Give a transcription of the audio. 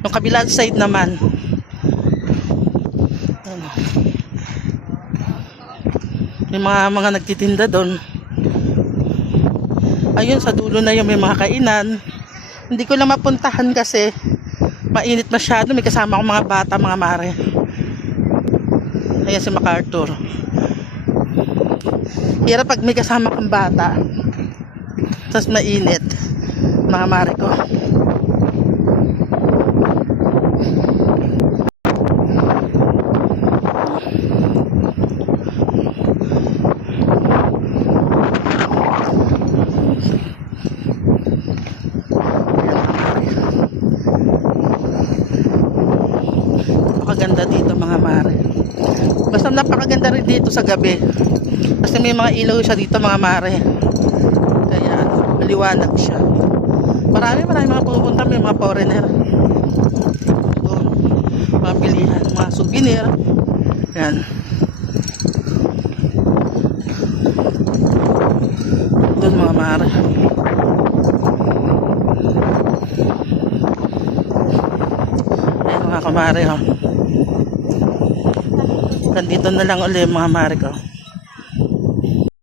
Yung kabilang side naman. Ano. May mga nagtitinda doon. Ayun, sa dulo na yung may mga kainan. Hindi ko lang mapuntahan kasi mainit masyado. May kasama akong mga bata, mga mare. Ayan si MacArthur. Hirap pag may kasama kang bata. Tapos mainit. Mga mare ko. Napakaganda dito mga mare. Basta napakaganda rin dito sa gabi. Kasi may mga ilaw siya dito mga mare. Kaya maliwanag siya. Marami mga pupunta, may mga foreigner. Doon, mga bilihan, mga souvenir. Yan. Doon mga mare. Ayan mga kamare, oh. Nandito na lang ulit mga mare ko.